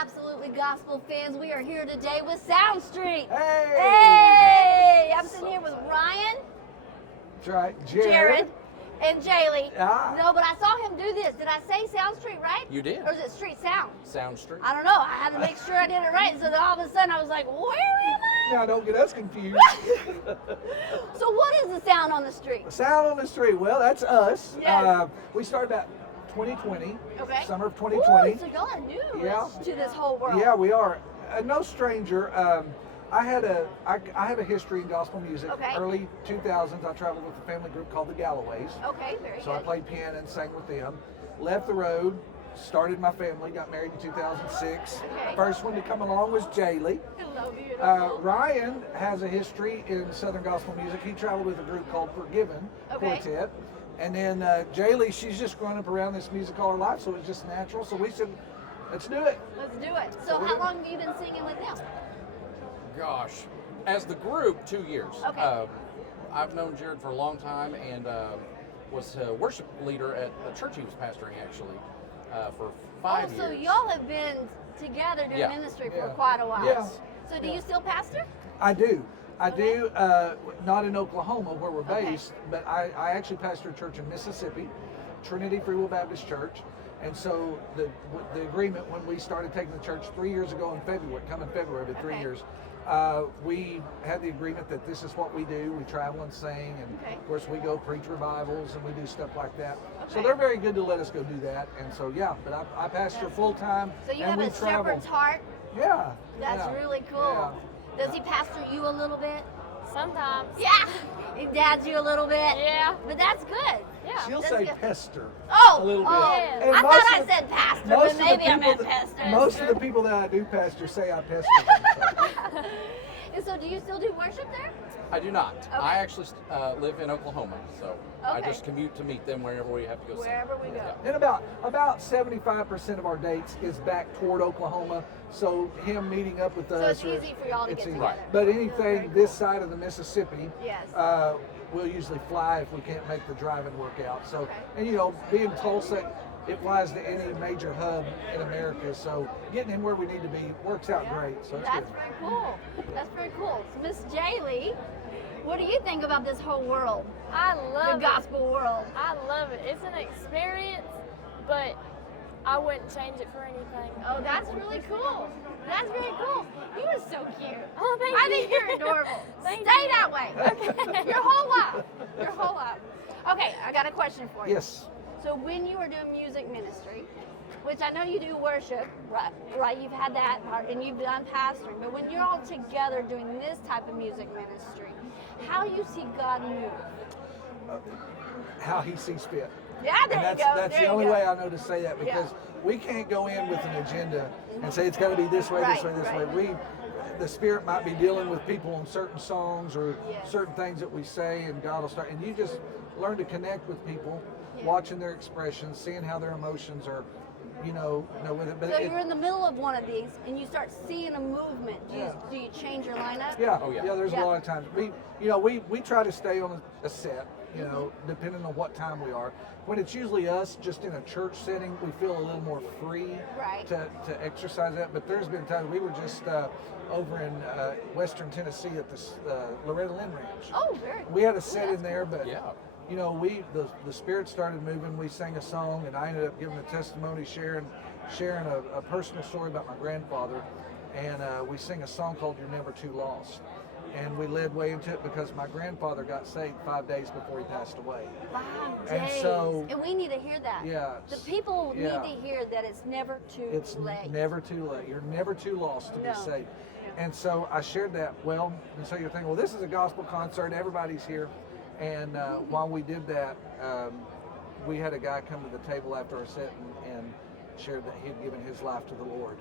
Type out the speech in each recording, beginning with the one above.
Absolutely Gospel fans, we are here today with Sound Street. Hey! Hey! I'm sitting here with Ryan, That's right. Jared, and Jaylee. Ah. No, but I saw him do this. Did I say Sound Street right? You did. Or is it Street Sound? Sound Street. I don't know. I had to make sure I did it right. So then all of a sudden I was like, where am I? Now, don't get us confused. So what is the sound on the street? Sound on the Street. Well, that's us. Yes. We started about 2020. Okay. Summer of Ooh, 2020. so y'all are new Yeah. to this whole world. Yeah, we are. No stranger. I have a history in gospel music. Okay. Early 2000s, I traveled with a family group called the Galloways. Okay, very So I good. played piano and sang with them. Left the road, started my family, got married in 2006. Okay. First one to come along was Jaylee. Hello, beautiful. Ryan has a history in Southern gospel music. He traveled with a group called Forgiven Okay. Quartet. And then Jaylee, she's just grown up around this music all her life, so it's just natural. So we said, let's do it. Let's do it. So how long have you been singing with them? Gosh, as the group, 2 years. Okay. I've known Jared for a long time and was a worship leader at the church he was pastoring actually for 5 years. So y'all have been together doing Yeah. ministry for Yeah. quite a while. Yeah. So do Yeah. you still pastor? I do. I Okay. do. Not in Oklahoma where we're Okay. based, but I actually pastor a church in Mississippi, Trinity Free Will Baptist Church. And so the agreement when we started taking the church 3 years ago in February, coming February, but 3 Okay. years, we had the agreement that this is what we do. We travel and sing, and Okay. of course we go preach revivals and we do stuff like that. So Okay. they're very good to let us go do that. And so yeah, but I pastor That's- full time. So you and have we a travel. shepherd's heart. Yeah. That's yeah, really cool. yeah. Does he pastor you a little bit? Sometimes. Yeah. He dads you a little bit? Yeah. But that's good. Yeah. She'll That's say good. pester. Oh, a little bit. oh. Yeah. And I most thought I of- said pastor, Most but of the maybe I people meant that- pastor. Most of the people that I do pastor say I pester them. So. And so do you still do worship there? I do not. Okay. I actually live in Oklahoma, so I Okay. just commute to meet them wherever we have to go sing. Wherever we go. Yeah. And about 75% of our dates is back toward Oklahoma. So him meeting up with So us. it's easy for y'all to it's get easy. together. But Very anything cool. this side of the Mississippi, Yes. we'll usually fly if we can't make the driving work out. So, Okay. and you know, being Tulsa, it flies to any major hub in America. So getting him where we need to be works out Yeah. great. So it's That's good. very cool. That's very cool. So Miss Jaylee, what do you think about this whole world? I The love it. gospel world. I love it. It's an experience, but I wouldn't change it for anything. Oh, that's really cool. That's very cool. You are so cute. Oh, thank I you. think you're adorable. Thank Stay you. that way. Okay. Your whole life. Your whole life. Okay, I got a question for you. Yes. So when you were doing music ministry, which I know you do worship, right? You've had that part, and you've done pastoring. But when you're all together doing this type of music ministry, how you see God move? How he sees fit. Yeah, there And you go. that's there the you only go. way I know to say that because we can't go in with an agenda and say it's got to be this way, this way, Right, this right. way. The Spirit might be dealing with people on certain songs or Yes. certain things that we say, and God will start. And you just learn to connect with people, Yeah. watching their expressions, seeing how their emotions are, with it. But So you're in the middle of one of these, and you start seeing a movement. Yeah. Do you change your lineup? yeah, Oh, yeah. yeah. There's Yeah. a lot of times we try to stay on a set. Depending on what time we are. When it's usually us, just in a church setting, we feel a little more free Right. to exercise that. But there's been times we were just over in Western Tennessee at the Loretta Lynn Ranch. Oh, very. We had a set that's in there, but Yeah. the Spirit started moving. We sang a song, and I ended up giving a testimony, sharing a personal story about my grandfather, and we sing a song called "You're Never Too Lost." And we led way into it because my grandfather got saved 5 days before he passed away. 5 And days. so- And we need to hear that. Yeah. The people Yeah. need to hear that it's never too It's late. never too late. You're never too lost to No. be saved. Yeah. And so I shared that. Well, and so you're thinking, well, this is a gospel concert. Everybody's here. And while we did that, we had a guy come to the table after our set and shared that he had given his life to the Lord.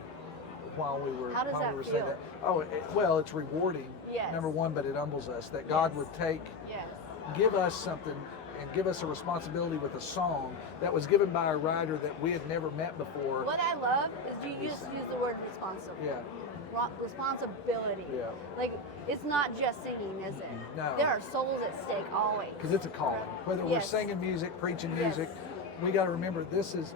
While we were, How does while that we were saying feel? that. Oh, well, it's rewarding. Yes. Number one, but it humbles us that God Yes. would take, Yes. give us something and give us a responsibility with a song that was given by a writer that we had never met before. What I love is you use the word responsible. Yeah. Responsibility. Yeah. Like, it's not just singing, is it? No. There are souls at stake always. Because it's a calling. Whether we're Yes. singing music, preaching Yes. music, we got to remember this is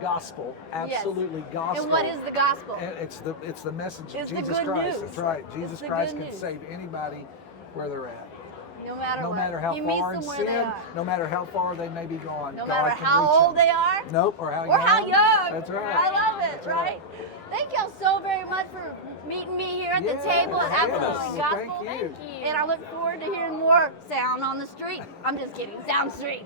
gospel, absolutely gospel. And what is the gospel? And it's the message of It's the Jesus good Christ. news. That's right. It's Jesus the Christ good can news. save anybody where they're at. No matter No what. matter how He meets far in them where they sin, are. no matter how far they may be gone, No God matter can how reach old them. they are. Nope, or how Or how young. That's right. I love it, That's right? Thank y'all so very much for meeting me here at the table at yes. Absolutely Well, Gospel. thank you. Thank you. And I look forward to hearing more sound on the street. I'm just kidding. Sound street.